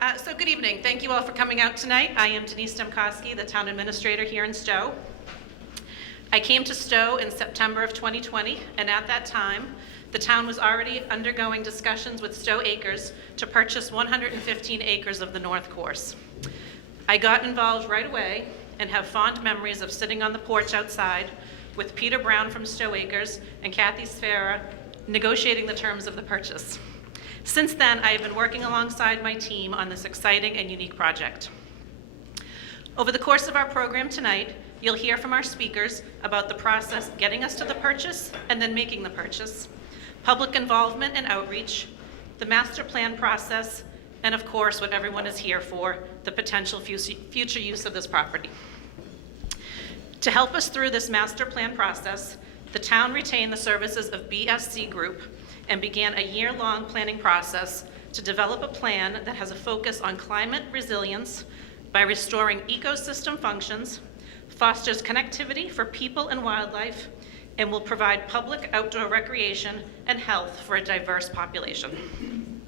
So good evening. Thank you all for coming out tonight. I am Denise Demkowski, the town administrator here in Stow. I came to Stow in September of 2020, and at that time, the town was already undergoing discussions with Stow Acres to purchase 115 acres of the North Course. I got involved right away and have fond memories of sitting on the porch outside with Peter Brown from Stow Acres and Kathy Sfera negotiating the terms of the purchase. Since then, I have been working alongside my team on this exciting and unique project. Over the course of our program tonight, you'll hear from our speakers about the process getting us to the purchase and then making the purchase, public involvement and outreach, the master plan process, and of course, what everyone is here for, the potential future use of this property. To help us through this master plan process, the town retained the services of BSC Group and began a year-long planning process to develop a plan that has a focus on climate resilience by restoring ecosystem functions, fosters connectivity for people and wildlife, and will provide public outdoor recreation and health for a diverse population.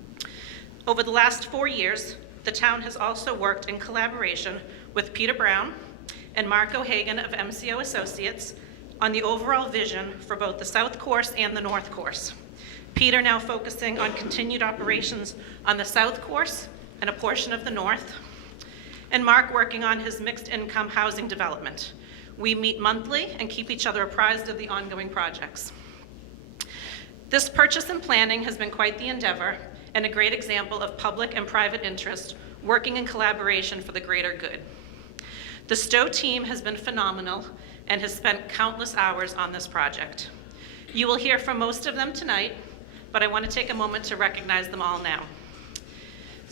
Over the last 4 years, the town has also worked in collaboration with Peter Brown and Mark O'Hagan of MCO Associates on the overall vision for both the South Course and the North Course. Peter now focusing on continued operations on the South Course and a portion of the North, and Mark working on his mixed income housing development. We meet monthly and keep each other apprised of the ongoing projects. This purchase and planning has been quite the endeavor and a great example of public and private interest working in collaboration for the greater good. The Stow team has been phenomenal and has spent countless hours on this project. You will hear from most of them tonight, but I want to take a moment to recognize them all now.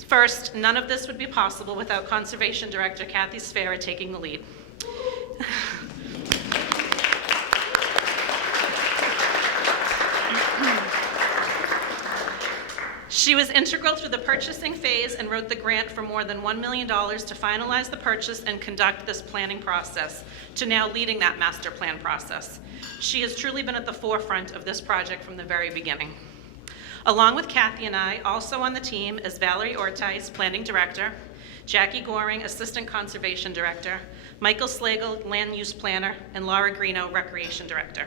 First, none of this would be possible without Conservation Director Kathy Sfera taking the lead. She was integral through the purchasing phase and wrote the grant for more than $1 million to finalize the purchase and conduct this planning process, to now leading that master plan process. She has truly been at the forefront of this project from the very beginning. Along with Kathy and I, also on the team is Valerie Ortiz, Planning Director, Jackie Goring, Assistant Conservation Director, Michael Slagle, Land Use Planner, and Laura Greeno, Recreation Director.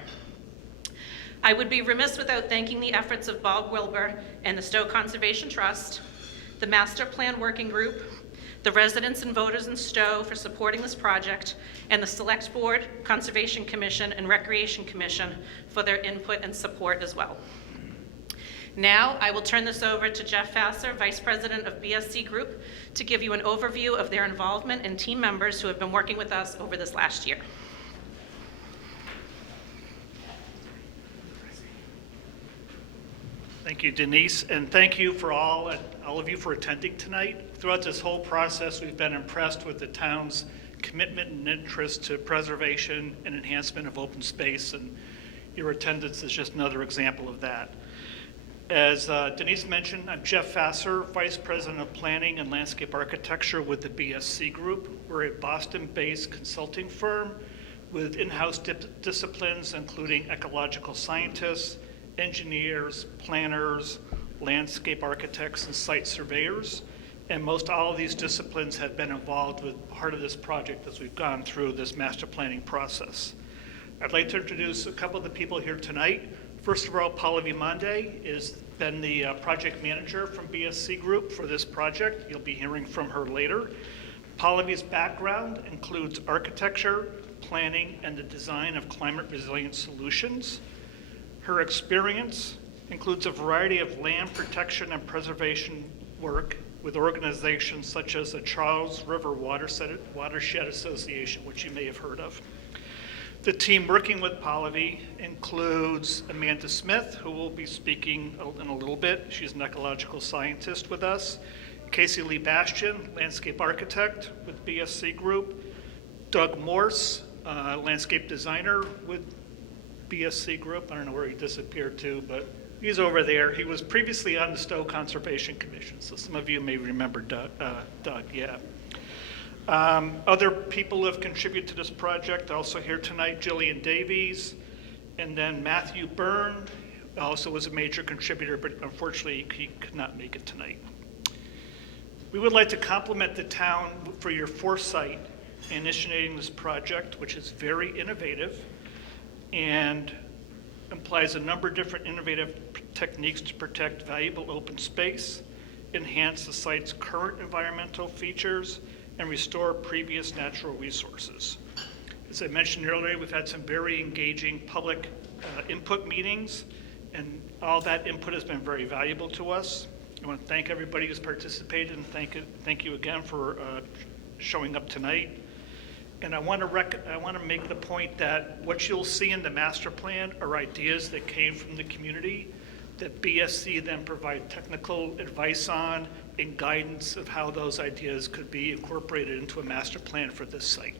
I would be remiss without thanking the efforts of Bob Wilbur and the Stow Conservation Trust, the Master Plan Working Group, the residents and voters in Stow for supporting this project, and the Select Board, Conservation Commission, and Recreation Commission for their input and support as well. Now, I will turn this over to Jeff Fasser, Vice President of BSC Group, to give you an overview of their involvement and team members who have been working with us over this last year. Thank you, Denise, and thank you for all of you for attending tonight. Throughout this whole process, we've been impressed with the town's commitment and interest to preservation and enhancement of open space, and your attendance is just another example of that. As Denise mentioned, I'm Jeff Fasser, Vice President of Planning and Landscape Architecture with the BSC Group. We're a Boston-based consulting firm with in-house disciplines including ecological scientists, engineers, planners, landscape architects, and site surveyors. And most all of these disciplines have been involved with part of this project as we've gone through this master planning process. I'd like to introduce a couple of the people here tonight. First of all, Pallavi Mande has been the project manager from BSC Group for this project. You'll be hearing from her later. Pallavi's background includes architecture, planning, and the design of climate resilient solutions. Her experience includes a variety of land protection and preservation work with organizations such as the Charles River Watershed Association, which you may have heard of. The team working with Pallavi includes Amanda Smith, who will be speaking in a little bit. She's an ecological scientist with us. Casey Lee Bastian, landscape architect with BSC Group. Doug Morse, landscape designer with BSC Group. I don't know where he disappeared to, but he's over there. He was previously on the Stow Conservation Commission, so some of you may remember Doug, yeah. Other people who have contributed to this project also here tonight, Jillian Davies, and then Matthew Byrne also was a major contributor, but unfortunately he could not make it tonight. We would like to compliment the town for your foresight in initiating this project, which is very innovative and implies a number of different innovative techniques to protect valuable open space, enhance the site's current environmental features, and restore previous natural resources. As I mentioned earlier, we've had some very engaging public input meetings, and all that input has been very valuable to us. I want to thank everybody who's participated, and thank you again for showing up tonight. And I want to make the point that what you'll see in the master plan are ideas that came from the community that BSC then provide technical advice on and guidance of how those ideas could be incorporated into a master plan for this site.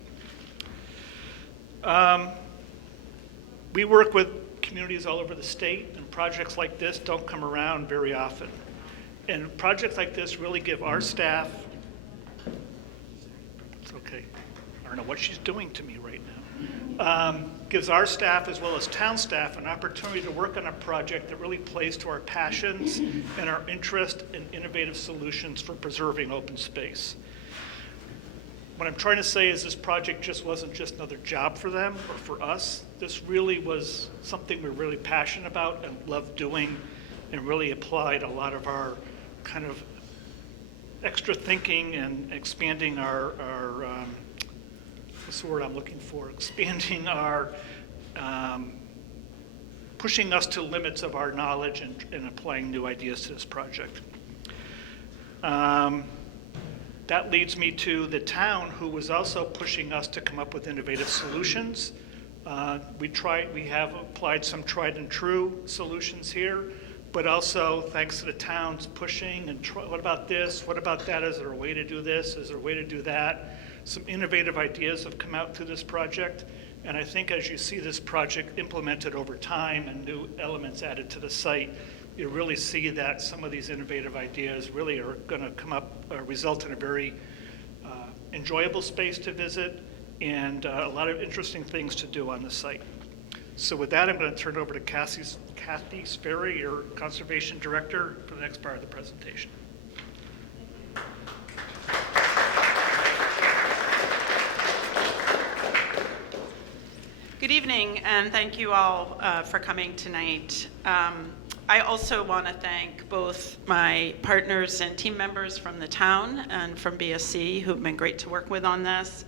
We work with communities all over the state, and projects like this don't come around very often. And projects like this really give our staff, it's okay, I don't know what she's doing to me right now, gives our staff as well as town staff an opportunity to work on a project that really plays to our passions and our interest in innovative solutions for preserving open space. What I'm trying to say is this project just wasn't just another job for them or for us. This really was something we're really passionate about and love doing, and really applied a lot of our kind of extra thinking and expanding our what's the word I'm looking for? Expanding our, pushing us to limits of our knowledge and applying new ideas to this project. That leads me to the town, who was also pushing us to come up with innovative solutions. We have applied some tried and true solutions here, but also thanks to the town's pushing and what about this? What about that? Is there a way to do this? Is there a way to do that? Some innovative ideas have come out through this project. And I think as you see this project implemented over time and new elements added to the site, you really see that some of these innovative ideas really are going to come up, result in a very enjoyable space to visit and a lot of interesting things to do on the site. So with that, I'm going to turn it over to Kathy Sperry, your Conservation Director, for the next part of the presentation. Good evening, and thank you all for coming tonight. I also want to thank both my partners and team members from the town and from BSC who've been great to work with on this.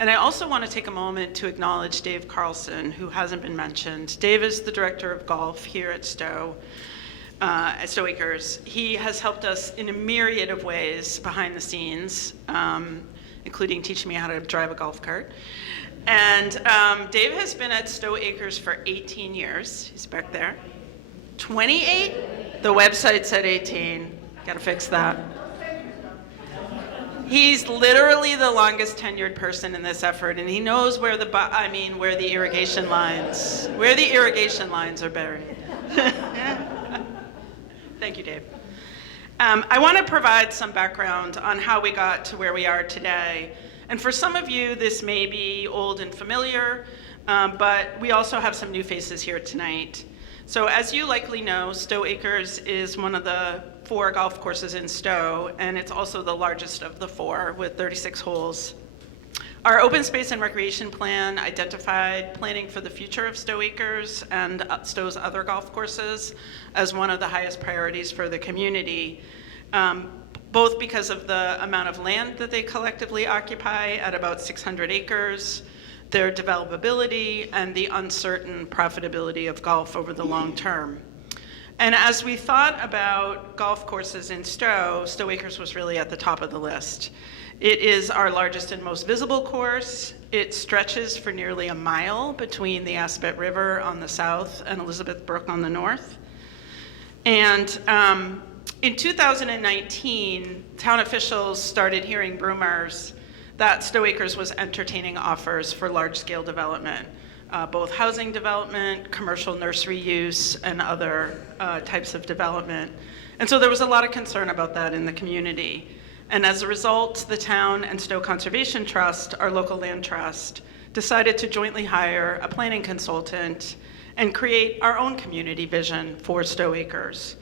And I also want to take a moment to acknowledge Dave Carlson, who hasn't been mentioned. Dave is the Director of Golf here at Stow Acres. He has helped us in a myriad of ways behind the scenes, including teaching me how to drive a golf cart. And Dave has been at Stow Acres for 18 years. He's back there. 28? The website said 18. Gotta fix that. He's literally the longest tenured person in this effort, and he knows where the irrigation lines are buried. Thank you, Dave. I want to provide some background on how we got to where we are today. And for some of you, this may be old and familiar, but we also have some new faces here tonight. So as you likely know, Stow Acres is one of the 4 golf courses in Stow, and it's also the largest of the 4 with 36 holes. Our open space and recreation plan identified planning for the future of Stow Acres and Stow's other golf courses as one of the highest priorities for the community, both because of the amount of land that they collectively occupy at about 600 acres, their developability, and the uncertain profitability of golf over the long term. And as we thought about golf courses in Stow Acres was really at the top of the list. It is our largest and most visible course. It stretches for nearly a mile between the Aspet River on the south and Elizabeth Brook on the north. And in 2019, town officials started hearing rumors that Stow Acres was entertaining offers for large-scale development, both housing development, commercial nursery use, and other types of development. And so there was a lot of concern about that in the community. And as a result, the town and Stow Conservation Trust, our local land trust, decided to jointly hire a planning consultant and create our own community vision for Stow Acres.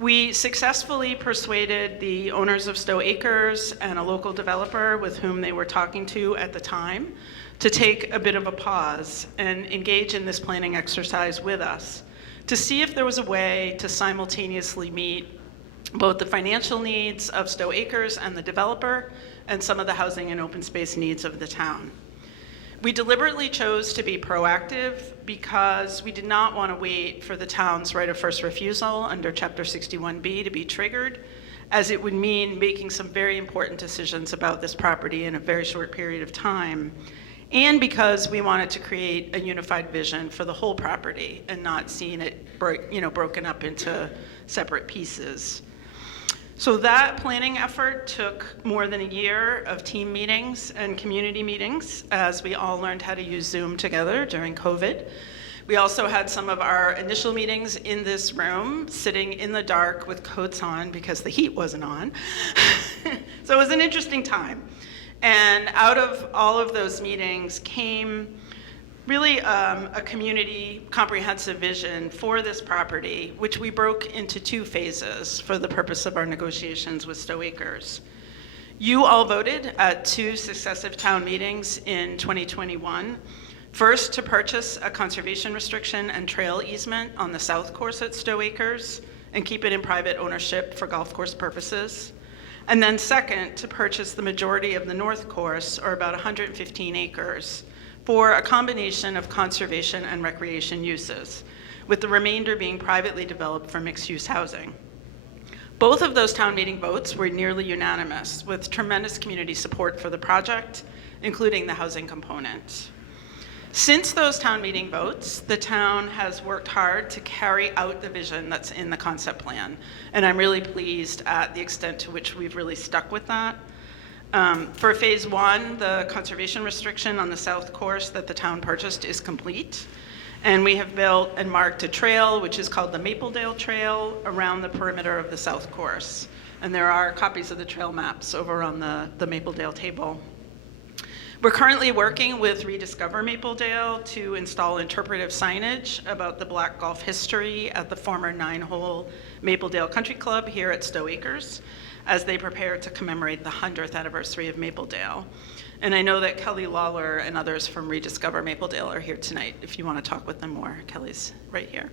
We successfully persuaded the owners of Stow Acres and a local developer with whom they were talking to at the time to take a bit of a pause and engage in this planning exercise with us to see if there was a way to simultaneously meet both the financial needs of Stow Acres and the developer and some of the housing and open space needs of the town. We deliberately chose to be proactive because we did not want to wait for the town's right of first refusal under Chapter 61B to be triggered, as it would mean making some very important decisions about this property in a very short period of time, and because we wanted to create a unified vision for the whole property and not seeing it broken up into separate pieces. So that planning effort took more than a year of team meetings and community meetings as we all learned how to use Zoom together during COVID. We also had some of our initial meetings in this room, sitting in the dark with coats on because the heat wasn't on. So it was an interesting time. And out of all of those meetings came really a community comprehensive vision for this property, which we broke into two phases for the purpose of our negotiations with Stow Acres. You all voted at two successive town meetings in 2021. First, to purchase a conservation restriction and trail easement on the south course at Stow Acres and keep it in private ownership for golf course purposes. And then second, to purchase the majority of the north course, or about 115 acres, for a combination of conservation and recreation uses, with the remainder being privately developed for mixed-use housing. Both of those town meeting votes were nearly unanimous, with tremendous community support for the project, including the housing component. Since those town meeting votes, the town has worked hard to carry out the vision that's in the concept plan, and I'm really pleased at the extent to which we've really stuck with that. For phase one, the conservation restriction on the south course that the town purchased is complete. And we have built and marked a trail, which is called the Mapledale Trail, around the perimeter of the south course. And there are copies of the trail maps over on the Mapledale table. We're currently working with Rediscover Mapledale to install interpretive signage about the Black golf history at the former 9-hole Mapledale Country Club here at Stow Acres, as they prepare to commemorate the 100th anniversary of Mapledale. And I know that Kelly Lawler and others from Rediscover Mapledale are here tonight. If you want to talk with them more, Kelly's right here.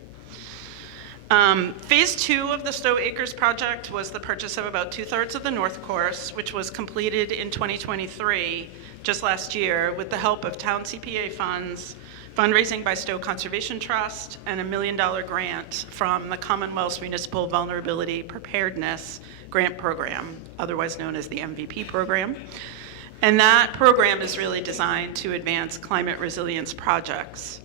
Phase two of the Stow Acres project was the purchase of about 2/3 of the north course, which was completed in 2023, just last year, with the help of town CPA funds, fundraising by Stow Conservation Trust, and a $1 million grant from the Commonwealth's Municipal Vulnerability Preparedness Grant Program, otherwise known as the MVP program. And that program is really designed to advance climate resilience projects.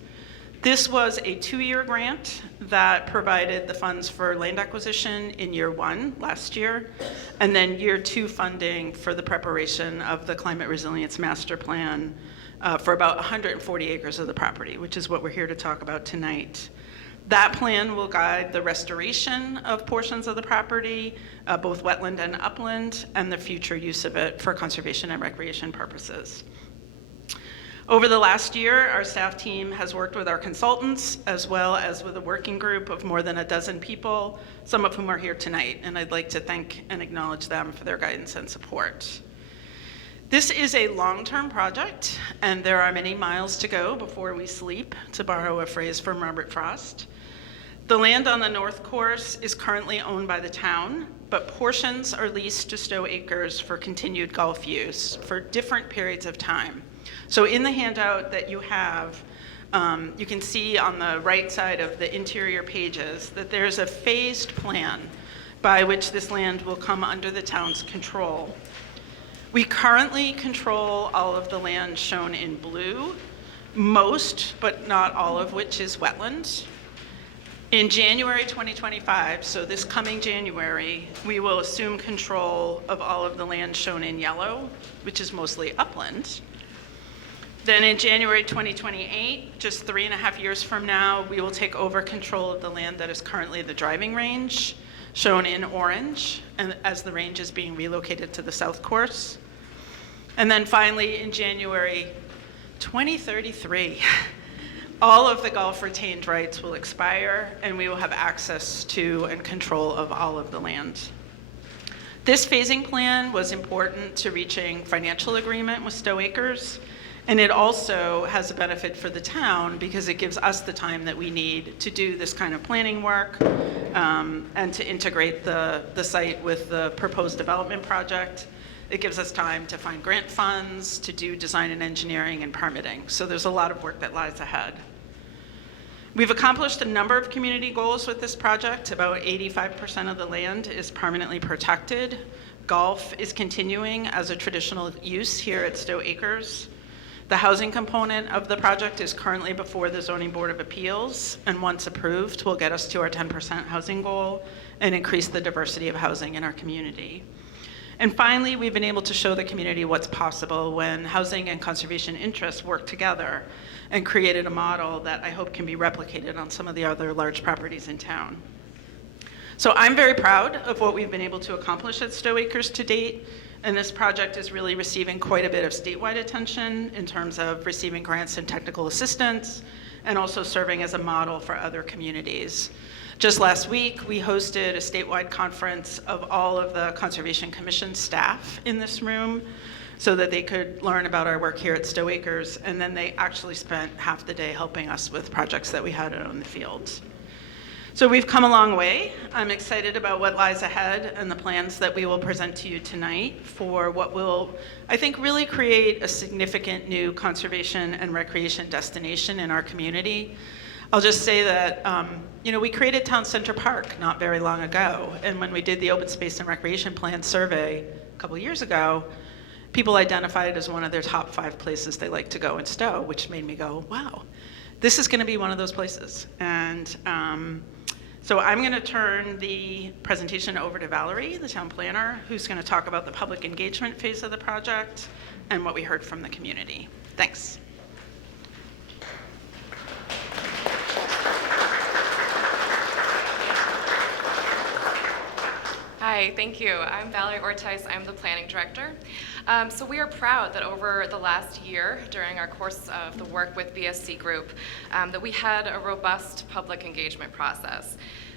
This was a 2-year grant that provided the funds for land acquisition in year one last year, and then year two funding for the preparation of the climate resilience master plan for about 140 acres of the property, which is what we're here to talk about tonight. That plan will guide the restoration of portions of the property, both wetland and upland, and the future use of it for conservation and recreation purposes. Over the last year, our staff team has worked with our consultants, as well as with a working group of more than a dozen people, some of whom are here tonight, and I'd like to thank and acknowledge them for their guidance and support. This is a long-term project, and there are many miles to go before we sleep, to borrow a phrase from Robert Frost. The land on the north course is currently owned by the town, but portions are leased to Stow Acres for continued golf use for different periods of time. So in the handout that you have, you can see on the right side of the interior pages that there's a phased plan by which this land will come under the town's control. We currently control all of the land shown in blue, most, but not all of which is wetland. In January 2025, so this coming January, we will assume control of all of the land shown in yellow, which is mostly upland. Then in January 2028, just 3.5 years from now, we will take over control of the land that is currently the driving range, shown in orange, and as the range is being relocated to the south course. And then finally, in January 2033, all of the golf retained rights will expire, and we will have access to and control of all of the land. This phasing plan was important to reaching financial agreement with Stow Acres, and it also has a benefit for the town because it gives us the time that we need to do this kind of planning work and to integrate the site with the proposed development project. It gives us time to find grant funds, to do design and engineering and permitting. So there's a lot of work that lies ahead. We've accomplished a number of community goals with this project. About 85% of the land is permanently protected. Golf is continuing as a traditional use here at Stow Acres. The housing component of the project is currently before the Zoning Board of Appeals, and once approved, will get us to our 10% housing goal and increase the diversity of housing in our community. And finally, we've been able to show the community what's possible when housing and conservation interests work together and created a model that I hope can be replicated on some of the other large properties in town. So I'm very proud of what we've been able to accomplish at Stow Acres to date, and this project is really receiving quite a bit of statewide attention in terms of receiving grants and technical assistance, and also serving as a model for other communities. Just last week, we hosted a statewide conference of all of the Conservation Commission staff in this room so that they could learn about our work here at Stow Acres, and then they actually spent half the day helping us with projects that we had out in the field. So we've come a long way. I'm excited about what lies ahead and the plans that we will present to you tonight for what will, I think, really create a significant new conservation and recreation destination in our community. I'll just say that, we created Town Center Park not very long ago, and when we did the Open Space and Recreation Plan survey a couple years ago, people identified it as one of their top 5 places they like to go in Stow, which made me go, wow, this is going to be one of those places. And so I'm going to turn the presentation over to Valerie, the town planner, who's going to talk about the public engagement phase of the project and what we heard from the community. Thanks. Hi, thank you. I'm Valerie Ortiz. I'm the planning director. So we are proud that over the last year, during our course of the work with BSC Group, that we had a robust public engagement process.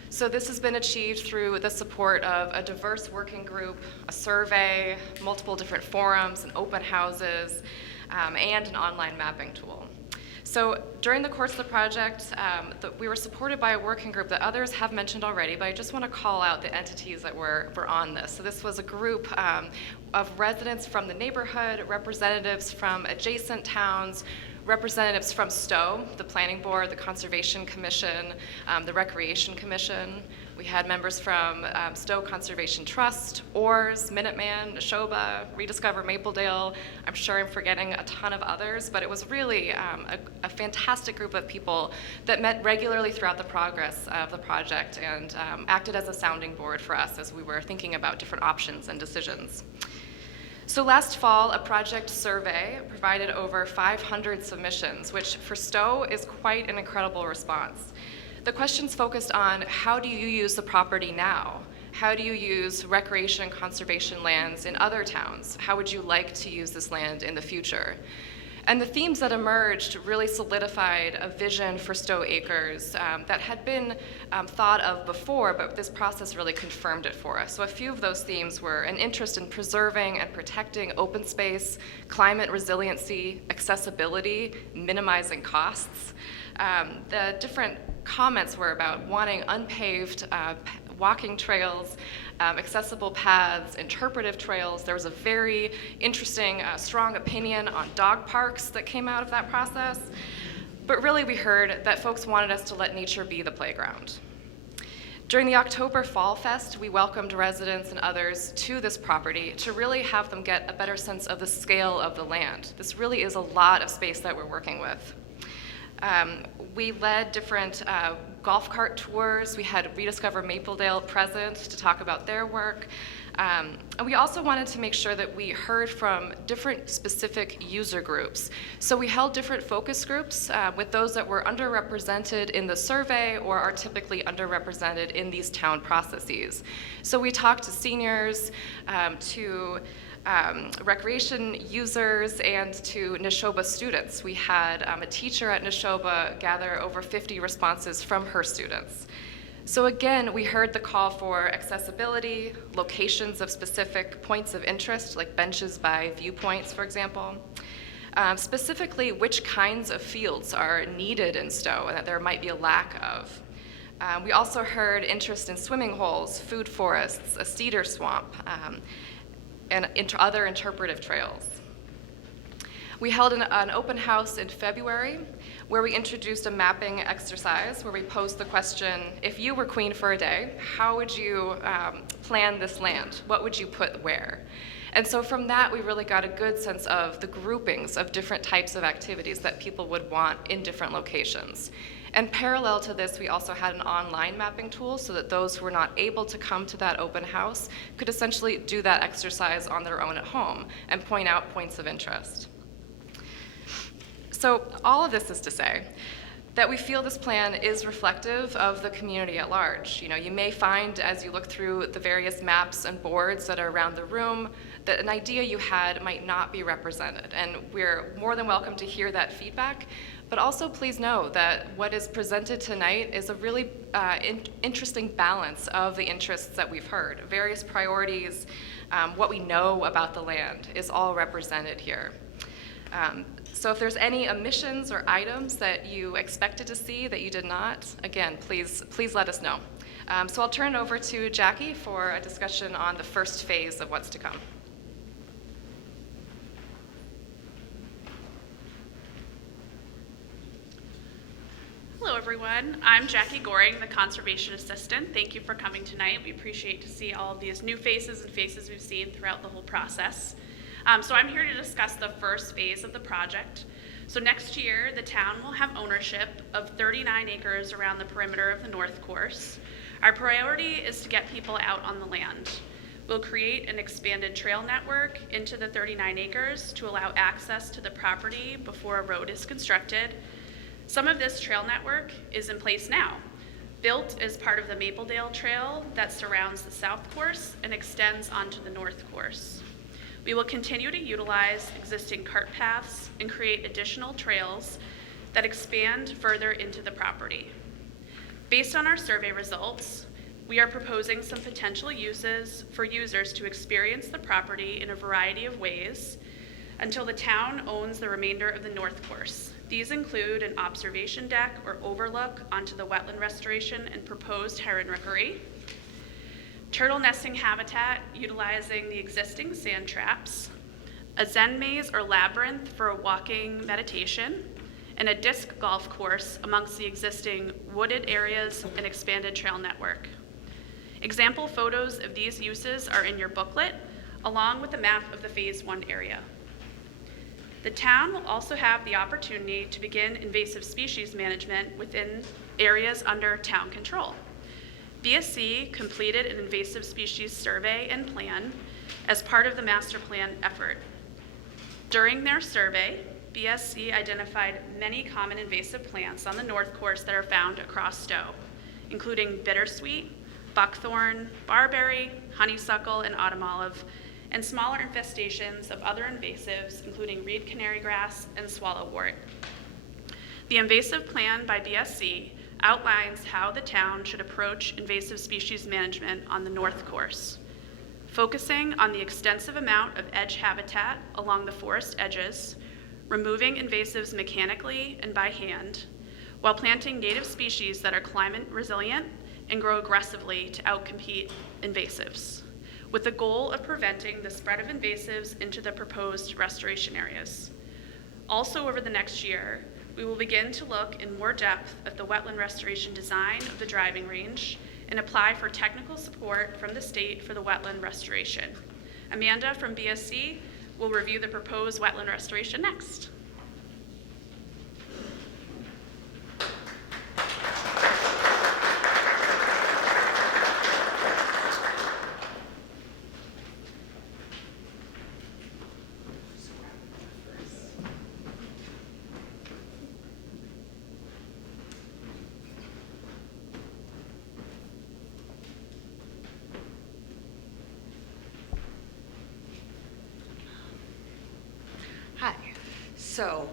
So this has been achieved through the support of a diverse working group, a survey, multiple different forums and open houses, and an online mapping tool. So during the course of the project, we were supported by a working group that others have mentioned already, but I just want to call out the entities that were on this. So this was a group of residents from the neighborhood, representatives from adjacent towns, representatives from Stow, the Planning Board, the Conservation Commission, the Recreation Commission. We had members from Stow Conservation Trust, ORS, Minuteman, Neshoba, Rediscover Mapledale. I'm sure I'm forgetting a ton of others, but it was really a fantastic group of people that met regularly throughout the progress of the project and acted as a sounding board for us as we were thinking about different options and decisions. So last fall, a project survey provided over 500 submissions, which for Stow is quite an incredible response. The questions focused on how do you use the property now? How do you use recreation and conservation lands in other towns? How would you like to use this land in the future? And the themes that emerged really solidified a vision for Stow Acres that had been thought of before, but this process really confirmed it for us. So a few of those themes were an interest in preserving and protecting open space, climate resiliency, accessibility, minimizing costs. The different comments were about wanting unpaved walking trails, accessible paths, interpretive trails. There was a very interesting, strong opinion on dog parks that came out of that process. But really we heard that folks wanted us to let nature be the playground. During the October Fall Fest, we welcomed residents and others to this property to really have them get a better sense of the scale of the land. This really is a lot of space that we're working with. We led different golf cart tours. We had Rediscover Mapledale present to talk about their work. And we also wanted to make sure that we heard from different specific user groups. So we held different focus groups with those that were underrepresented in the survey or are typically underrepresented in these town processes. So we talked to seniors, to recreation users and to Neshoba students. We had a teacher at Neshoba gather over 50 responses from her students. So again, we heard the call for accessibility, locations of specific points of interest, like benches by viewpoints, for example. Specifically, which kinds of fields are needed in Stow and that there might be a lack of. We also heard interest in swimming holes, food forests, a cedar swamp, and other interpretive trails. We held an open house in February where we introduced a mapping exercise where we posed the question, if you were queen for a day, how would you plan this land? What would you put where? And so from that, we really got a good sense of the groupings of different types of activities that people would want in different locations. And parallel to this, we also had an online mapping tool so that those who were not able to come to that open house could essentially do that exercise on their own at home and point out points of interest. So all of this is to say that we feel this plan is reflective of the community at large. You may find as you look through the various maps and boards that are around the room that an idea you had might not be represented. And we're more than welcome to hear that feedback. But also please know that what is presented tonight is a really interesting balance of the interests that we've heard. Various priorities, what we know about the land is all represented here. So if there's any omissions or items that you expected to see that you did not, again, please let us know. So I'll turn it over to Jackie for a discussion on the first phase of what's to come. Hello everyone, I'm Jackie Goring, the Conservation Assistant. Thank you for coming tonight. We appreciate to see all of these new faces and faces we've seen throughout the whole process. So I'm here to discuss the first phase of the project. So next year, the town will have ownership of 39 acres around the perimeter of the North Course. Our priority is to get people out on the land. We'll create an expanded trail network into the 39 acres to allow access to the property before a road is constructed. Some of this trail network is in place now, built as part of the Mapledale Trail that surrounds the South Course and extends onto the North Course. We will continue to utilize existing cart paths and create additional trails that expand further into the property. Based on our survey results, we are proposing some potential uses for users to experience the property in a variety of ways until the town owns the remainder of the North Course. These include an observation deck or overlook onto the wetland restoration and proposed heron rookery, turtle nesting habitat utilizing the existing sand traps, a zen maze or labyrinth for a walking meditation, and a disc golf course amongst the existing wooded areas and expanded trail network. Example photos of these uses are in your booklet, along with a map of the Phase 1 area. The town will also have the opportunity to begin invasive species management within areas under town control. BSC completed an invasive species survey and plan as part of the master plan effort. During their survey, BSC identified many common invasive plants on the North Course that are found across Stow, including bittersweet, buckthorn, barberry, honeysuckle, and autumn olive, and smaller infestations of other invasives, including reed canary grass and swallowwort. The invasive plan by BSC outlines how the town should approach invasive species management on the North Course, focusing on the extensive amount of edge habitat along the forest edges, removing invasives mechanically and by hand, while planting native species that are climate resilient and grow aggressively to outcompete invasives, with the goal of preventing the spread of invasives into the proposed restoration areas. Also over the next year, we will begin to look in more depth at the wetland restoration design of the driving range and apply for technical support from the state for the wetland restoration. Amanda from BSC will review the proposed wetland restoration next. So,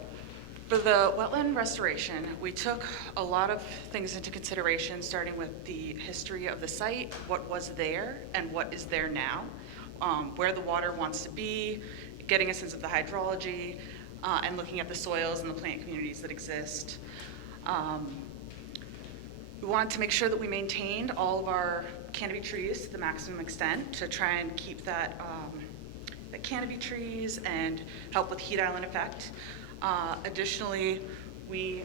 for the wetland restoration, we took a lot of things into consideration, starting with the history of the site, what was there and what is there now, where the water wants to be, getting a sense of the hydrology, and looking at the soils and the plant communities that exist. We wanted to make sure that we maintained all of our canopy trees to the maximum extent to try and keep that the canopy trees and help with heat island effect. Additionally, we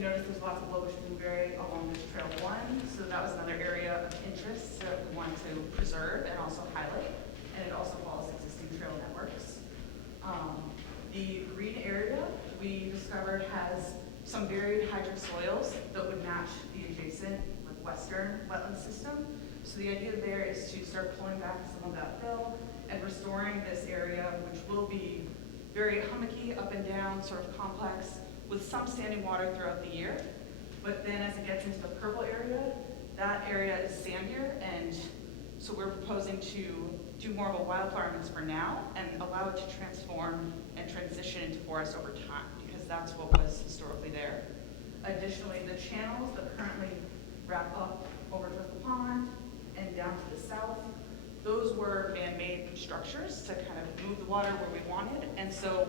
noticed there's lots of low-bush blueberry along this Trail 1, so that was another area of interest that we wanted to preserve and also highlight, and it also follows existing trail networks. The green area we discovered has some varied hydric soils that would match the adjacent western wetland system. So the idea there is to start pulling back some of that fill and restoring this area, which will be very hummocky, up and down, sort of complex, with some standing water throughout the year. But then as it gets into the purple area, that area is sandier, and so we're proposing to do more of a wildflower mix for now and allow it to transform and transition into forest over time, because that's what was historically there. Additionally, the channels that currently wrap up over towards the pond and down to the south, those were man-made structures to kind of move the water where we wanted, and so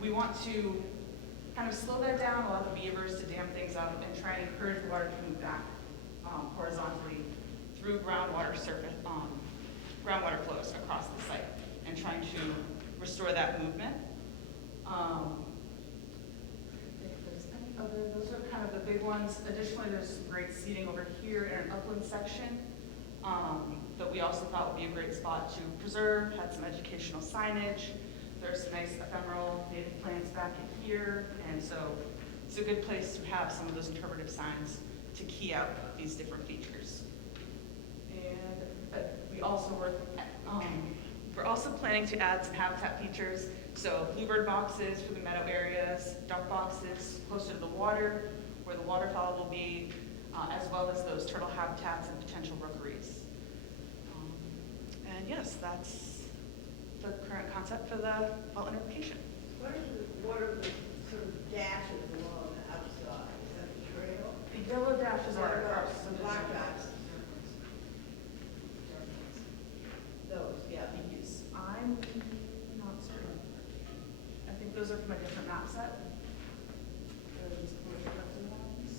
we want to kind of slow that down, allow the beavers to dam things up, and try and encourage the water to move back horizontally through groundwater surface, groundwater flows across the site, and trying to restore that movement. If there's any other, those are kind of the big ones. Additionally, there's some great seating over here in an upland section that we also thought would be a great spot to preserve, had some educational signage. There's some nice ephemeral native plants back in here, and so it's a good place to have some of those interpretive signs to key out these different features. And we also we're also planning to add some habitat features, so bluebird boxes for the meadow areas, duck boxes closer to the water, where the waterfowl will be, as well as those turtle habitats and potential rookeries. And yes, that's the current concept for the wetland application. What are the sort of dashes along the outside? Is that the trail? The yellow dashes are our The black dots. Those, yeah. These, I'm not certain. I think those are from a different map set. Those color ones.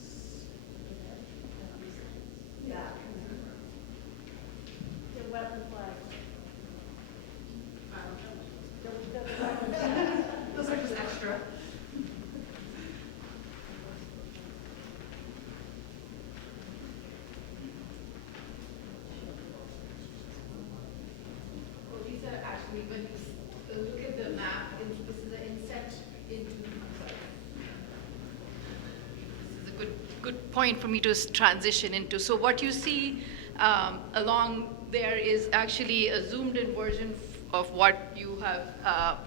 Yeah. The wetland flag. Those are just extra. Well, these are actually, when you look at the map, this is an inset into, this is a good point for me to transition into. So what you see along there is actually a zoomed in version of what you have,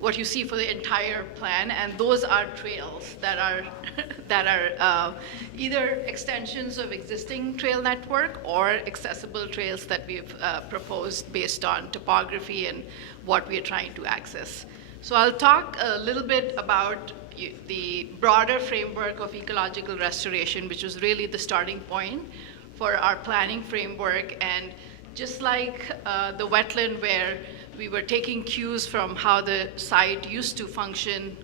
what you see for the entire plan, and those are trails that are either extensions of existing trail network or accessible trails that we've proposed based on topography and what we are trying to access. So I'll talk a little bit about the broader framework of ecological restoration, which was really the starting point for our planning framework. And just like the wetland, where we were taking cues from how the site used to function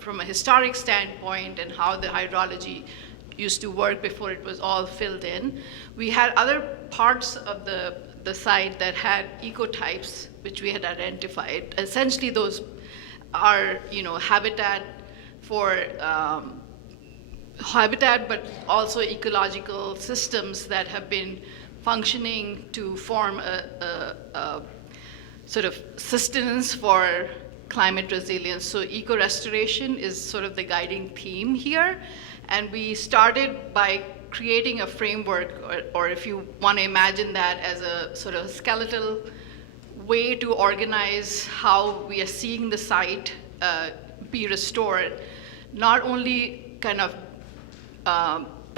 from a historic standpoint and how the hydrology used to work before it was all filled in, we had other parts of the site that had ecotypes which we had identified. Essentially, those are habitat for habitat, but also ecological systems that have been functioning to form a sort of sustenance for climate resilience. So eco-restoration is sort of the guiding theme here. And we started by creating a framework, or if you want to imagine that as a sort of skeletal way to organize how we are seeing the site be restored, not only kind of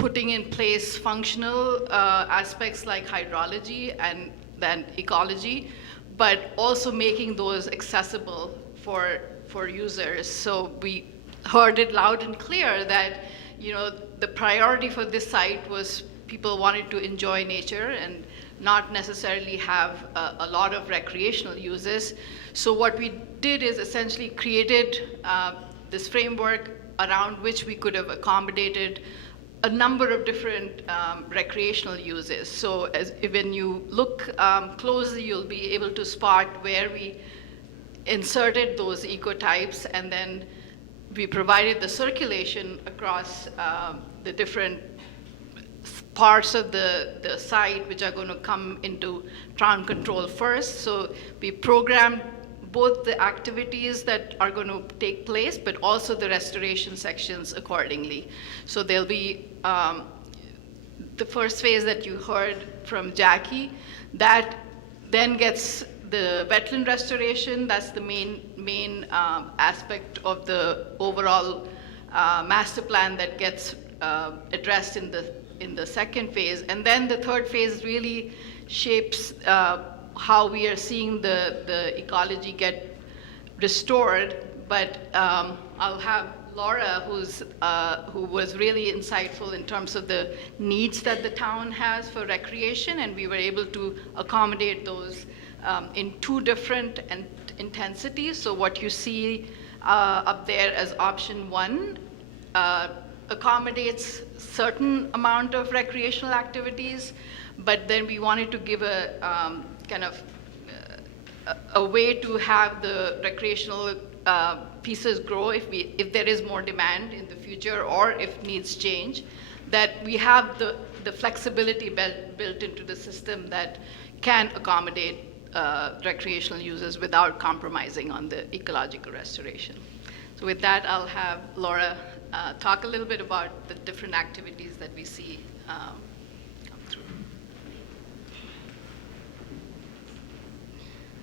putting in place functional aspects like hydrology and then ecology, but also making those accessible for users. So we heard it loud and clear that, the priority for this site was people wanted to enjoy nature and not necessarily have a lot of recreational uses. So what we did is essentially created this framework around which we could have accommodated a number of different recreational uses. So when you look closely, you'll be able to spot where we inserted those ecotypes, and then we provided the circulation across the different parts of the site, which are going to come into town control first. So we programmed both the activities that are going to take place, but also the restoration sections accordingly. So there'll be the first phase that you heard from Jackie, that then gets the wetland restoration. That's the main aspect of the overall master plan that gets addressed in the second phase. And then the third phase really shapes how we are seeing the ecology get restored. But I'll have Laura, who was really insightful in terms of the needs that the town has for recreation, and we were able to accommodate those in two different intensities. So what you see up there as option 1 accommodates certain amount of recreational activities, but then we wanted to give a a way to have the recreational pieces grow if there is more demand in the future, or if needs change, that we have the flexibility built into the system that can accommodate recreational users without compromising on the ecological restoration. So with that, I'll have Laura talk a little bit about the different activities that we see come through.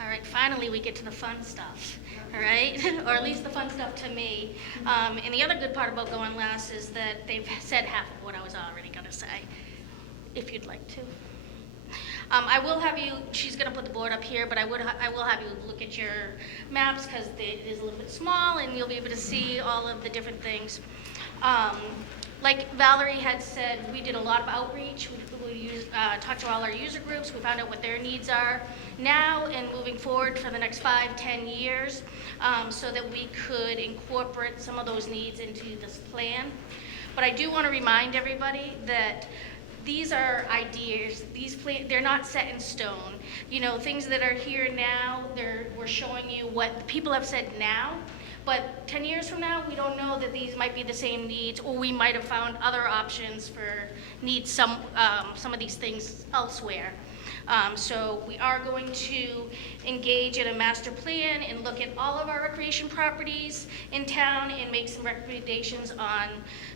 All right, finally we get to the fun stuff, all right? Or at least the fun stuff to me. And the other good part about going last is that they've said half of what I was already going to say, if you'd like to. I will have you, she's going to put the board up here, but I will have you look at your maps because it is a little bit small and you'll be able to see all of the different things. Like Valerie had said, we did a lot of outreach. We talked to all our user groups. We found out what their needs are now and moving forward for the next 5-10 years, so that we could incorporate some of those needs into this plan. But I do want to remind everybody that these are ideas. They're not set in stone. Things that are here now, we're showing you what people have said now. But 10 years from now, we don't know that these might be the same needs, or we might have found other options for needs some of these things elsewhere. So we are going to engage in a master plan and look at all of our recreation properties in town and make some recommendations on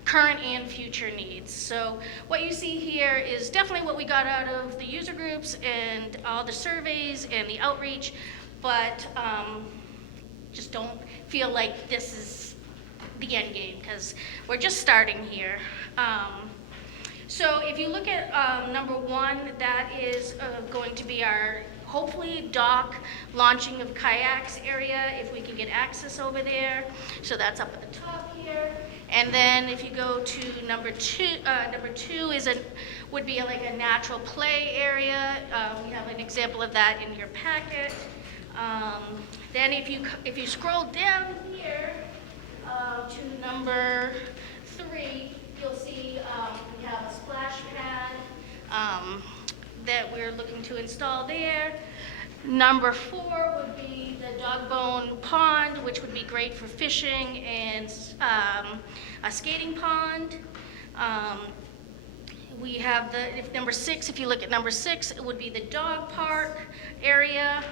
current and future needs. So what you see here is definitely what we got out of the user groups and all the surveys and the outreach, but just don't feel like this is the end game, because we're just starting here. So if you look at number 1, that is going to be our, hopefully, dock launching of kayaks area, if we can get access over there. So that's up at the top here. And then if you go to number 2 would be like a natural play area. We have an example of that in your packet. Then if you scroll down here to number 3, you'll see we have a splash pad that we're looking to install there. Number 4 would be the dog bone pond, which would be great for fishing, and a skating pond. We have number 6, if you look at number 6, it would be the dog park area.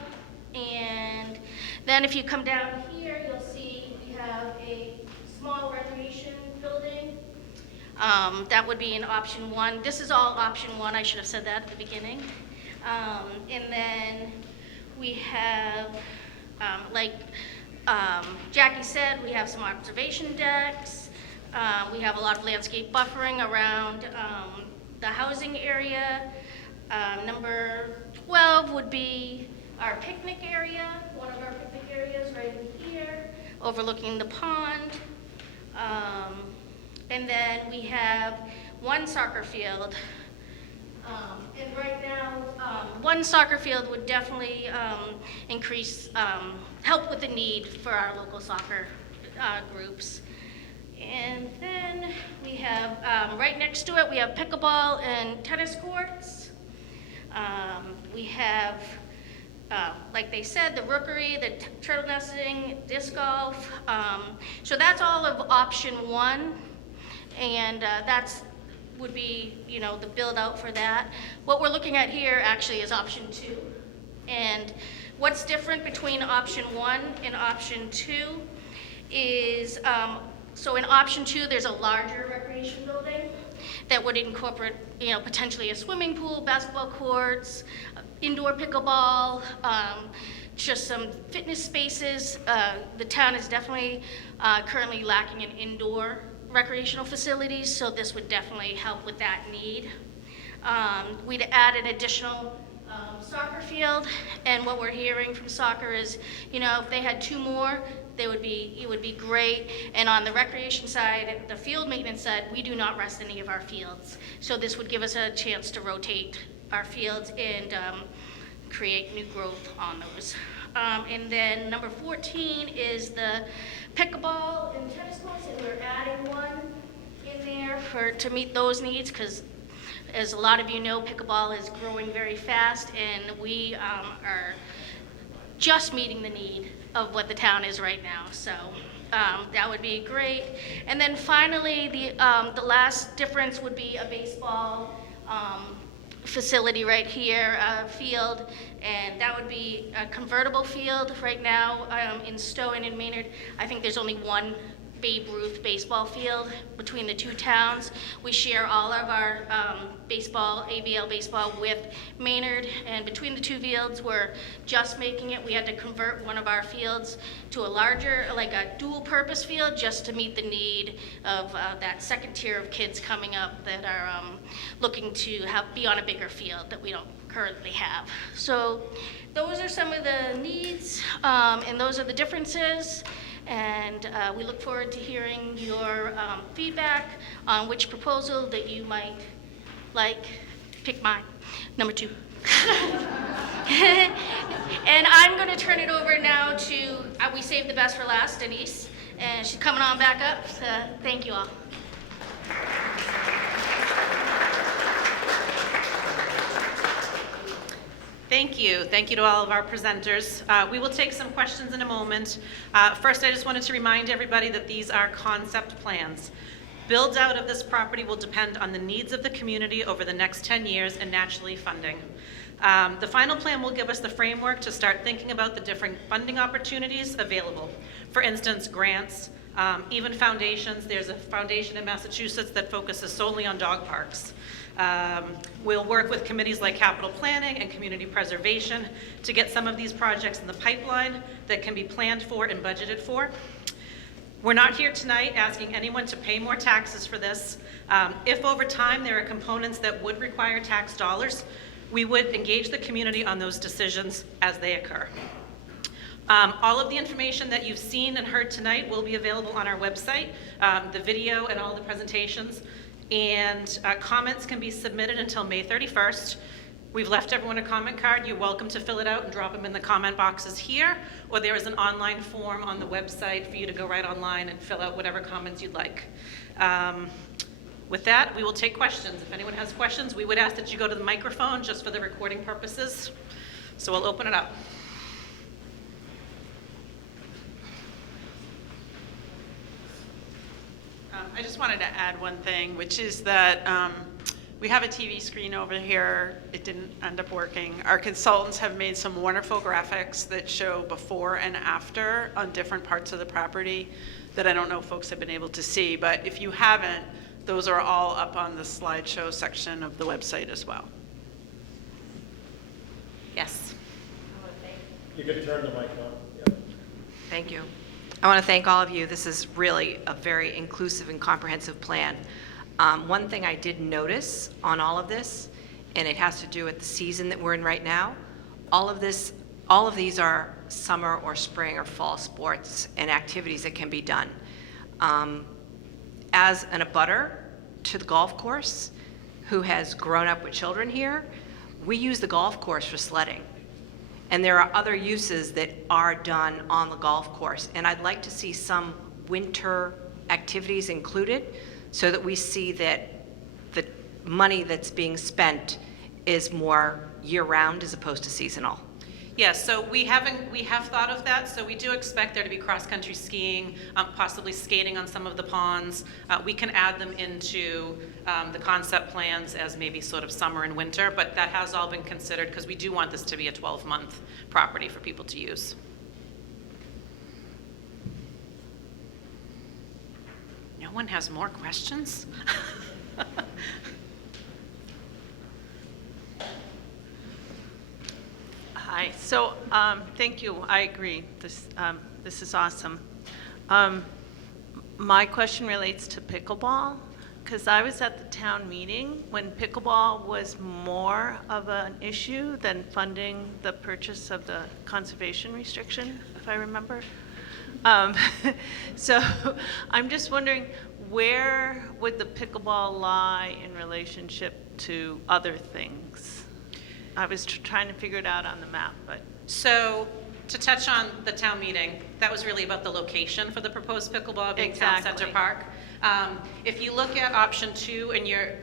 And then if you come down here, you'll see we have a small recreation building. That would be in option 1. This is all option 1. I should have said that at the beginning. And then we have, like Jackie said, we have some observation decks. We have a lot of landscape buffering around the housing area. Number 12 would be our picnic area, one of our picnic areas right in here, overlooking the pond. And then we have one soccer field. And right now, one soccer field would definitely help with the need for our local soccer groups. And then we have, right next to it, we have pickleball and tennis courts. We have, like they said, the rookery, the turtle nesting, disc golf. So that's all of option 1, and that's would be, the build out for that. What we're looking at here actually is option 2. And what's different between option 1 and option 2 is, so in option 2, there's a larger recreation building that would incorporate, potentially a swimming pool, basketball courts, indoor pickleball, just some fitness spaces. The town is definitely currently lacking in indoor recreational facilities, so this would definitely help with that need. We'd add an additional soccer field, and what we're hearing from soccer is, if they had 2 more, it would be great. And on the recreation side, the field maintenance side, we do not rest any of our fields. So this would give us a chance to rotate our fields and create new growth on those. And then number 14 is the pickleball and tennis courts, and we're adding one in there to meet those needs, because as a lot of you know, pickleball is growing very fast, and we are just meeting the need of what the town is right now. So that would be great. And then finally, the last difference would be a baseball facility right here, field, and that would be a convertible field. Right now in Stow and in Maynard, I think there's only one Babe Ruth baseball field between the 2 towns. We share all of our baseball, ABL baseball, with Maynard, and between the 2 fields, we're just making it. We had to convert one of our fields to a larger, like a dual-purpose field, just to meet the need of that second tier of kids coming up that are looking to be on a bigger field that we don't currently have. So those are some of the needs, and those are the differences. And we look forward to hearing your feedback on which proposal that you might like. Pick mine, number 2. And I'm going to turn it over now to, we saved the best for last, Denise. And she's coming on back up, so thank you all. Thank you. Thank you to all of our presenters. We will take some questions in a moment. First, I just wanted to remind everybody that these are concept plans. Build out of this property will depend on the needs of the community over the next 10 years and naturally funding. The final plan will give us the framework to start thinking about the different funding opportunities available. For instance, grants, even foundations. There's a foundation in Massachusetts that focuses solely on dog parks. We'll work with committees like capital planning and community preservation to get some of these projects in the pipeline that can be planned for and budgeted for. We're not here tonight asking anyone to pay more taxes for this. If over time there are components that would require tax dollars, we would engage the community on those decisions as they occur. All of the information that you've seen and heard tonight will be available on our website, the video and all the presentations. And comments can be submitted until May 31st. We've left everyone a comment card. You're welcome to fill it out and drop them in the comment boxes here, or there is an online form on the website for you to go right online and fill out whatever comments you'd like. With that, we will take questions. If anyone has questions, we would ask that you go to the microphone just for the recording purposes. So we'll open it up. I just wanted to add one thing, which is that we have a TV screen over here. It didn't end up working. Our consultants have made some wonderful graphics that show before and after on different parts of the property that I don't know if folks have been able to see, but if you haven't, those are all up on the slideshow section of the website as well. Yes. You could turn the mic on. Yep. Thank you. I want to thank all of you. This is really a very inclusive and comprehensive plan. One thing I did notice on all of this, and it has to do with the season that we're in right now, all of these are summer or spring or fall sports and activities that can be done. As an abutter to the golf course, who has grown up with children here, we use the golf course for sledding. And there are other uses that are done on the golf course. And I'd like to see some winter activities included so that we see that the money that's being spent is more year-round as opposed to seasonal. Yes, so we have thought of that. So we do expect there to be cross-country skiing, possibly skating on some of the ponds. We can add them into the concept plans as maybe sort of summer and winter, but that has all been considered because we do want this to be a 12-month property for people to use. No one has more questions? Hi. So, thank you. I agree. This is awesome. My question relates to pickleball, because I was at the town meeting when pickleball was more of an issue than funding the purchase of the conservation restriction, if I remember. So, I'm just wondering, where would the pickleball lie in relationship to other things? I was trying to figure it out on the map, but. So to touch on the town meeting, that was really about the location for the proposed pickleball being Town Center Park. If you look at option 2 in your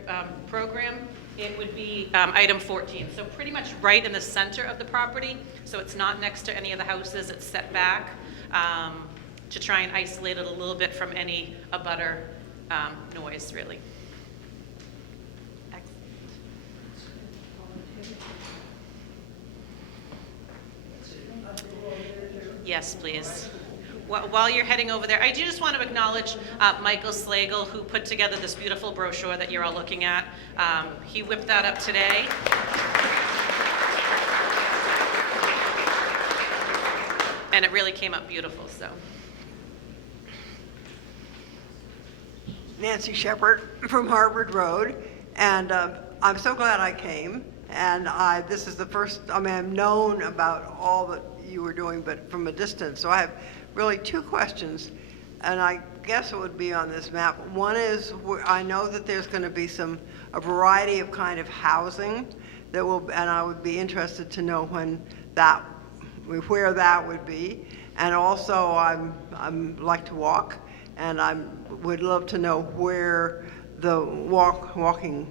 program, it would be item 14. So pretty much right in the center of the property. So it's not next to any of the houses, it's set back to try and isolate it a little bit from any abutter noise, really. Yes, please. While you're heading over there, I do just want to acknowledge Michael Slagle, who put together this beautiful brochure that you're all looking at. He whipped that up today. And it really came up beautiful, so. Nancy Shepherd from Harvard Road, and I'm so glad I came. And this is the first, I've known about all that you were doing, but from a distance. So I have really 2 questions, and I guess it would be on this map. One is, I know that there's going to be a variety of kind of housing that will, and I would be interested to know where that would be. And also, I'm like to walk, and I would love to know where the walking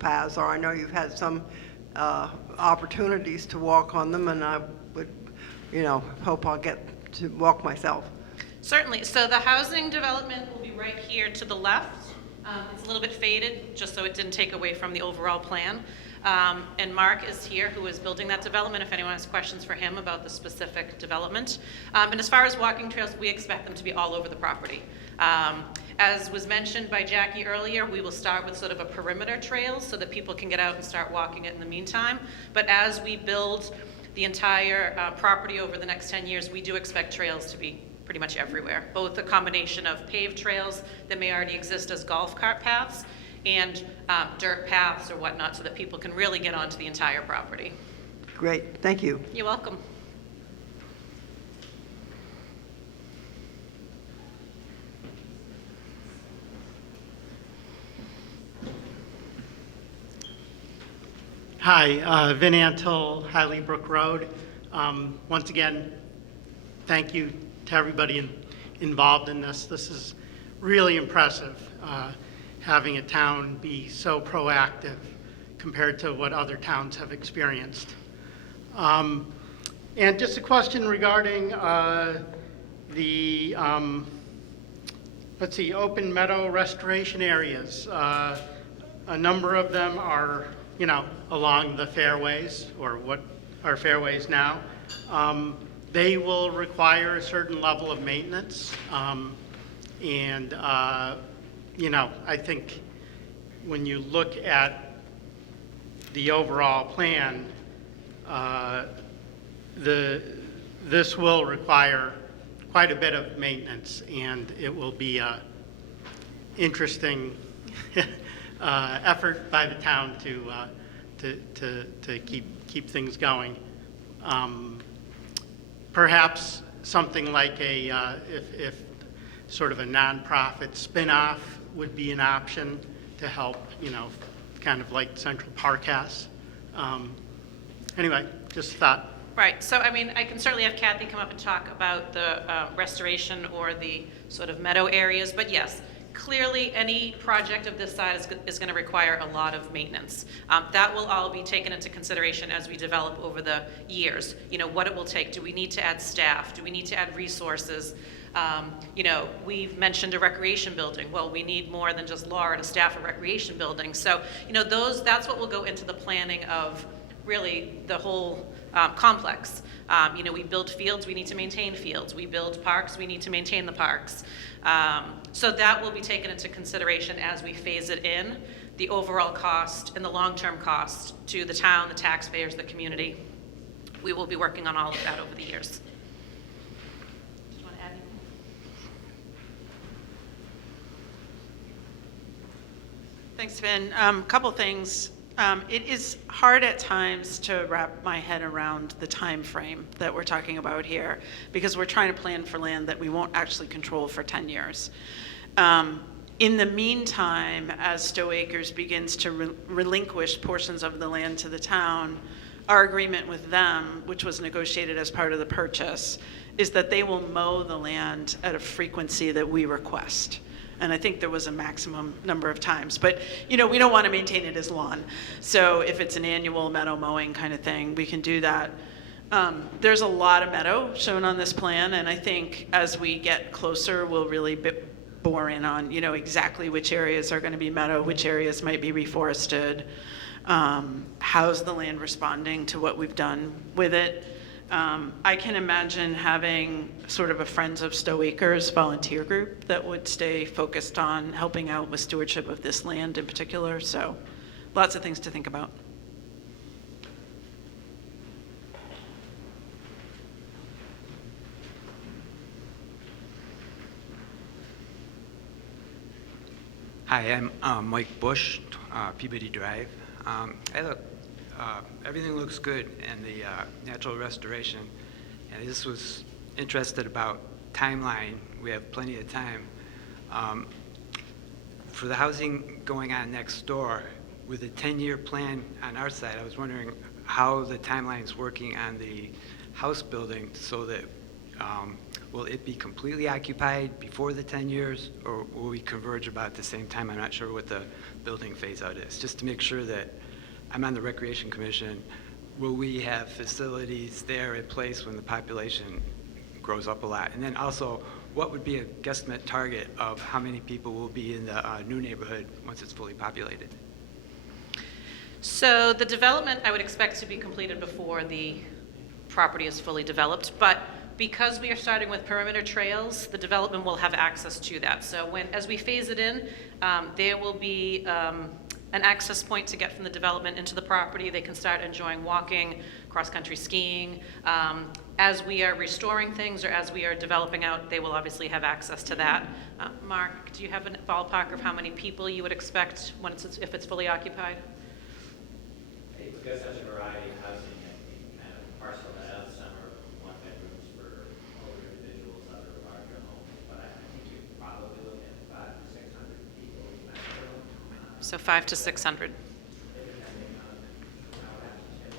paths are. I know you've had some opportunities to walk on them, and I would, hope I'll get to walk myself. Certainly. So the housing development will be right here to the left. It's a little bit faded, just so it didn't take away from the overall plan. And Mark is here, who is building that development, if anyone has questions for him about the specific development. And as far as walking trails, we expect them to be all over the property. As was mentioned by Jackie earlier, we will start with sort of a perimeter trail so that people can get out and start walking it in the meantime. But as we build the entire property over the next 10 years, we do expect trails to be pretty much everywhere, both a combination of paved trails that may already exist as golf cart paths and dirt paths or whatnot, so that people can really get onto the entire property. Great, thank you. You're welcome. Hi, Vin Antle, Highly Brook Road. Once again, thank you to everybody involved in this. This is really impressive, having a town be so proactive compared to what other towns have experienced. And just a question regarding the, open meadow restoration areas. A number of them are, along the fairways, or what are fairways now. They will require a certain level of maintenance. And I think when you look at the overall plan, this will require quite a bit of maintenance, and it will be a interesting effort by the town to keep things going. Perhaps something like if sort of a nonprofit spin-off would be an option to help, kind of like Central Park has. Anyway, just thought. Right, so I mean, I can certainly have Kathy come up and talk about the restoration or the sort of meadow areas, but yes, clearly any project of this size is going to require a lot of maintenance. That will all be taken into consideration as we develop over the years. What it will take. Do we need to add staff? Do we need to add resources? We've mentioned a recreation building. Well, we need more than just Laura to staff a recreation building. So, that's what will go into the planning of really the whole complex. We build fields, we need to maintain fields. We build parks, we need to maintain the parks. So that will be taken into consideration as we phase it in, the overall cost and the long-term cost to the town, the taxpayers, the community. We will be working on all of that over the years. Do you want to add anything? Thanks, Vin. Couple things. It is hard at times to wrap my head around the time frame that we're talking about here, because we're trying to plan for land that we won't actually control for 10 years. In the meantime, as Stow Acres begins to relinquish portions of the land to the town, our agreement with them, which was negotiated as part of the purchase, is that they will mow the land at a frequency that we request. And I think there was a maximum number of times. But, we don't want to maintain it as lawn. So if it's an annual meadow mowing kind of thing, we can do that. There's a lot of meadow shown on this plan, and I think as we get closer, we'll really bore in on, exactly which areas are going to be meadow, which areas might be reforested, how's the land responding to what we've done with it. I can imagine having sort of a Friends of Stow Acres volunteer group that would stay focused on helping out with stewardship of this land in particular. So lots of things to think about. Hi, I'm Mike Bush, Peabody Drive. Everything looks good in the natural restoration, and this was interested about timeline. We have plenty of time. For the housing going on next door, with a 10-year plan on our side, I was wondering how the timeline's working on the house building, so that will it be completely occupied before the 10 years, or will we converge about the same time? I'm not sure what the building phase out is, just to make sure that I'm on the Recreation Commission. Will we have facilities there in place when the population grows up a lot? And then also, what would be a guesstimate target of how many people will be in the new neighborhood once it's fully populated? So the development I would expect to be completed before the property is fully developed, but because we are starting with perimeter trails, the development will have access to that. So as we phase it in, there will be an access point to get from the development into the property. They can start enjoying walking, cross-country skiing. As we are restoring things or as we are developing out, they will obviously have access to that. Mark, do you have a ballpark of how many people you would expect if it's fully occupied? I guess there's a variety of housing that we kind of parcel that out. Some are one bedrooms for older individuals, other larger homes, but I think you probably look at 500 to 600 people maximum. So 500 to 600. Depending on how it happens.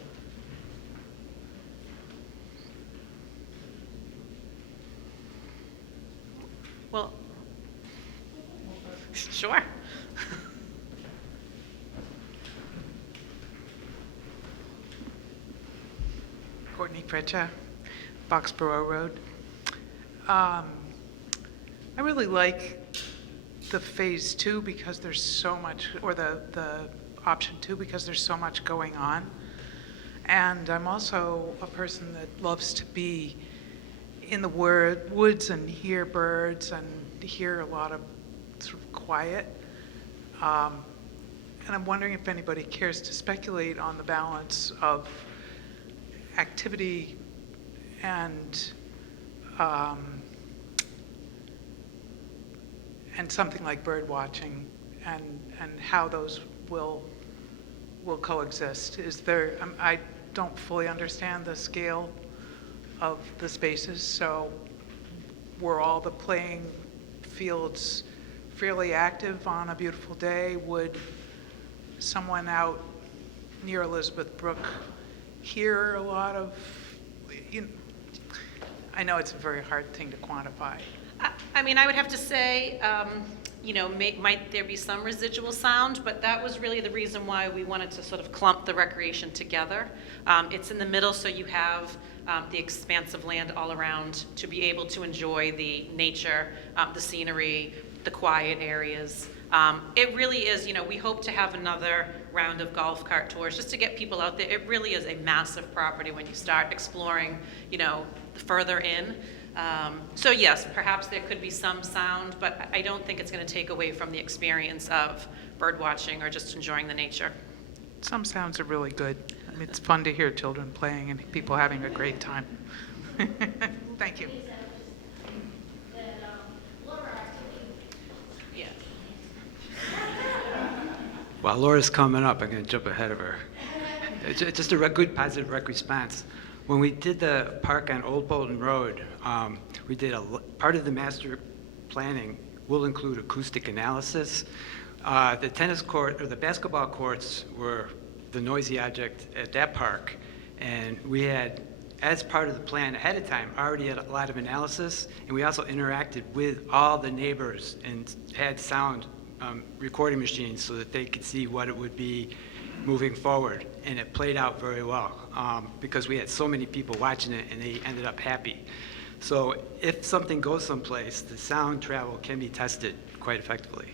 Well, sure. Courtney Freccia, Boxborough Road. I really like the phase 2 because there's so much, or the option 2 because there's so much going on. And I'm also a person that loves to be in the woods and hear birds and hear a lot of sort of quiet. And I'm wondering if anybody cares to speculate on the balance of activity and and something like bird watching and how those will coexist. Is there, I don't fully understand the scale of the spaces, so were all the playing fields fairly active on a beautiful day? Would someone out near Elizabeth Brook hear a lot of, I know it's a very hard thing to quantify. I mean, I would have to say, might there be some residual sound, but that was really the reason why we wanted to sort of clump the recreation together. It's in the middle, so you have the expanse of land all around to be able to enjoy the nature, the scenery, the quiet areas. It really is, we hope to have another round of golf cart tours just to get people out there. It really is a massive property when you start exploring, further in. So yes, perhaps there could be some sound, but I don't think it's going to take away from the experience of bird watching or just enjoying the nature. Some sounds are really good. I mean, it's fun to hear children playing and people having a great time. Thank you. Yeah. While Laura's coming up, I'm going to jump ahead of her. It's just a good positive response. When we did the park on Old Bolton Road, we did part of the master planning will include acoustic analysis. The tennis court or the basketball courts were the noisy object at that park, and we had, as part of the plan ahead of time, already had a lot of analysis, and we also interacted with all the neighbors and had sound recording machines so that they could see what it would be moving forward, and it played out very well because we had so many people watching it and they ended up happy. So if something goes someplace, the sound travel can be tested quite effectively.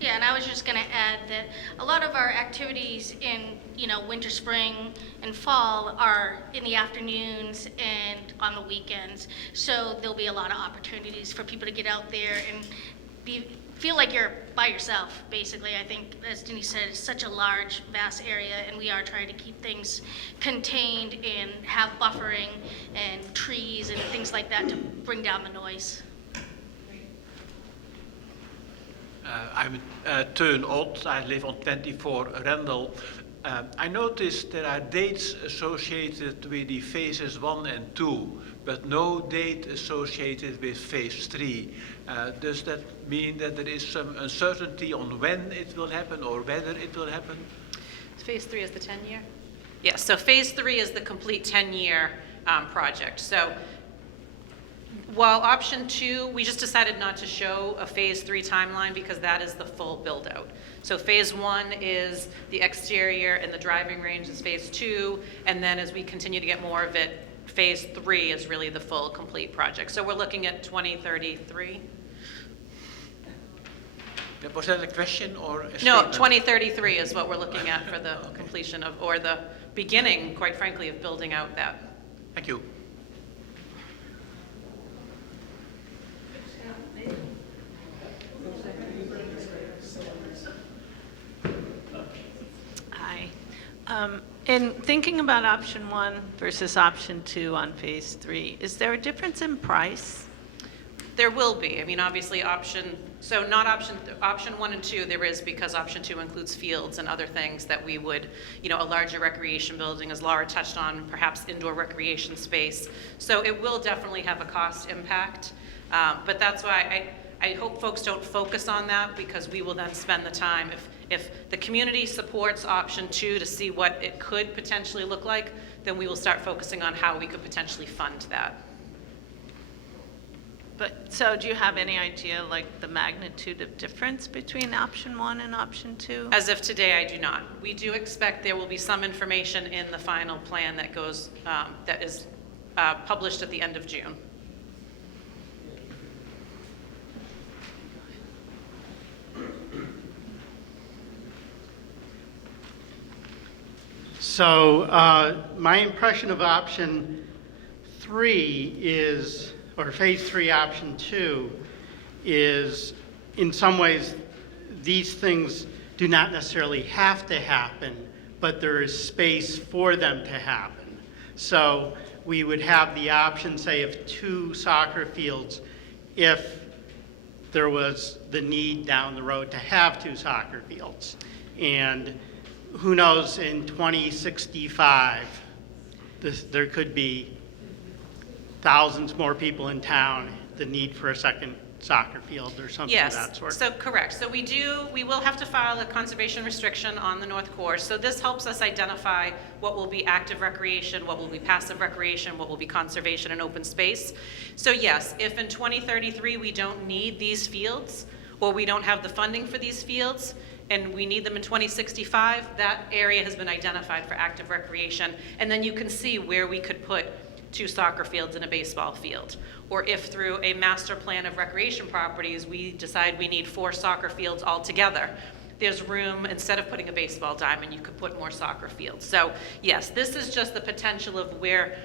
Yeah, and I was just going to add that a lot of our activities in, winter, spring, and fall are in the afternoons and on the weekends. So there'll be a lot of opportunities for people to get out there and feel like you're by yourself, basically. I think, as Denise said, it's such a large, vast area, and we are trying to keep things contained and have buffering and trees and things like that to bring down the noise. I'm Teun Ott. I live on 24 Randall. I noticed there are dates associated with the phases 1 and 2, but no date associated with phase 3. Does that mean that there is some uncertainty on when it will happen or whether it will happen? Phase 3 is the 10-year? Yes, so phase 3 is the complete 10-year project. So while option 2, we just decided not to show a phase 3 timeline because that is the full build out. So phase 1 is the exterior and the driving range is phase 2, and then as we continue to get more of it, phase 3 is really the full complete project. So we're looking at 2033. Was that a question or a No, statement? 2033 is what we're looking at for the completion of, or the beginning, quite frankly, of building out that. Thank you. Hi. In thinking about option 1 versus option 2 on phase 3, is there a difference in price? There will be. I mean, obviously, option 1 and 2, there is, because option 2 includes fields and other things that we would, a larger recreation building, as Laura touched on, perhaps indoor recreation space. So it will definitely have a cost impact. But that's why I hope folks don't focus on that, because we will then spend the time, if the community supports option 2 to see what it could potentially look like, then we will start focusing on how we could potentially fund that. But, so do you have any idea, like, the magnitude of difference between option 1 and option 2? As of today, I do not. We do expect there will be some information in the final plan that goes, that is published at the end of June. So my impression of option 3 is, or phase 3 option 2 is, in some ways, these things do not necessarily have to happen, but there is space for them to happen. So we would have the option, say, of 2 soccer fields if there was the need down the road to have 2 soccer fields. And who knows, in 2065, there could be thousands more people in town, the need for a second soccer field or something of that sort. Yes, so correct. So we will have to file a conservation restriction on the North Course. So this helps us identify what will be active recreation, what will be passive recreation, what will be conservation and open space. So yes, if in 2033 we don't need these fields, or we don't have the funding for these fields, and we need them in 2065, that area has been identified for active recreation. And then you can see where we could put 2 soccer fields and a baseball field. Or if through a master plan of recreation properties, we decide we need 4 soccer fields altogether, there's room, instead of putting a baseball diamond, you could put more soccer fields. So yes, this is just the potential of where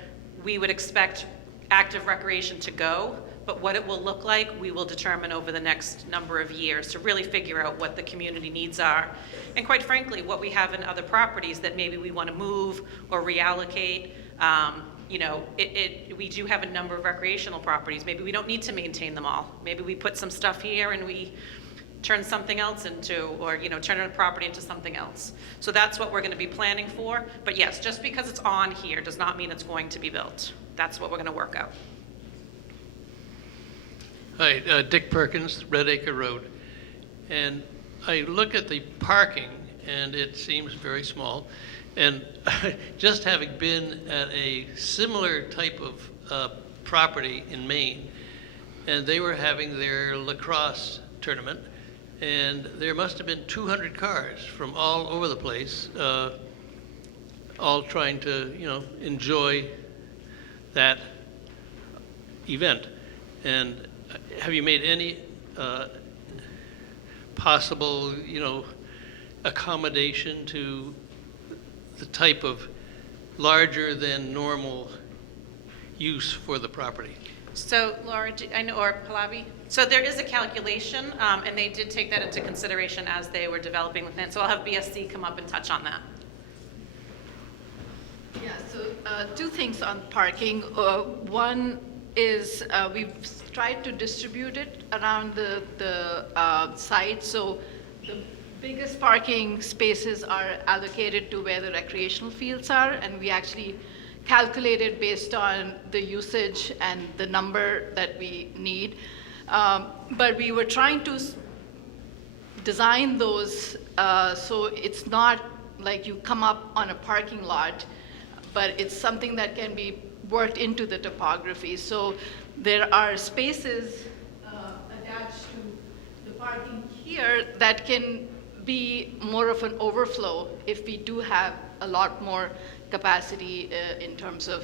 we would expect active recreation to go, but what it will look like, we will determine over the next number of years to really figure out what the community needs are. And quite frankly, what we have in other properties that maybe we want to move or reallocate. You know, we do have a number of recreational properties. Maybe we don't need to maintain them all. Maybe we put some stuff here and we turn something else into, or, you know, turn a property into something else. So that's what we're going to be planning for. But yes, just because it's on here does not mean it's going to be built. That's what we're going to work out. Hi, Dick Perkins, Red Acre Road. And I look at the parking, and it seems very small. And just having been at a similar type of property in Maine, and they were having their lacrosse tournament, and there must have been 200 cars from all over the place, all trying to, you know, enjoy that event. And have you made any possible, you know, accommodation to the type of larger than normal use for the property? So Laura, I know, or Pallavi? So there is a calculation, and they did take that into consideration as they were developing the plan. So I'll have BSC come up and touch on that. Yeah, so 2 things on parking. One is we've tried to distribute it around the site. So the biggest parking spaces are allocated to where the recreational fields are, and we actually calculated based on the usage and the number that we need. But we were trying to design those so it's not like you come up on a parking lot, but it's something that can be worked into the topography. So there are spaces attached to the parking here that can be more of an overflow if we do have a lot more capacity in terms of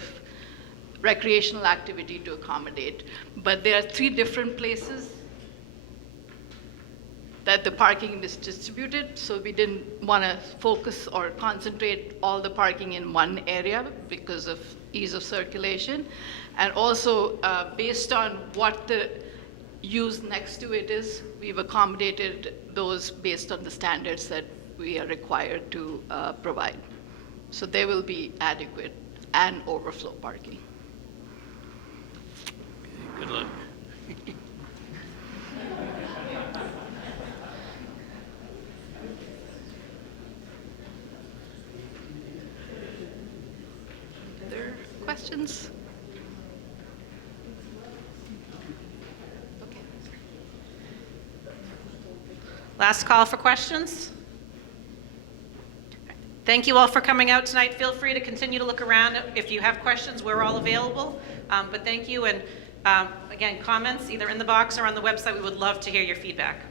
recreational activity to accommodate. But there are 3 different places that the parking is distributed, so we didn't want to focus or concentrate all the parking in one area because of ease of circulation. And also, based on what the use next to it is, we've accommodated those based on the standards that we are required to provide. So they will be adequate and overflow parking. Good luck. Other questions? Okay. Last call for questions. Thank you all for coming out tonight. Feel free to continue to look around. If you have questions, we're all available. But thank you. And again, comments either in the box or on the website. We would love to hear your feedback.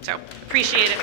So appreciate it.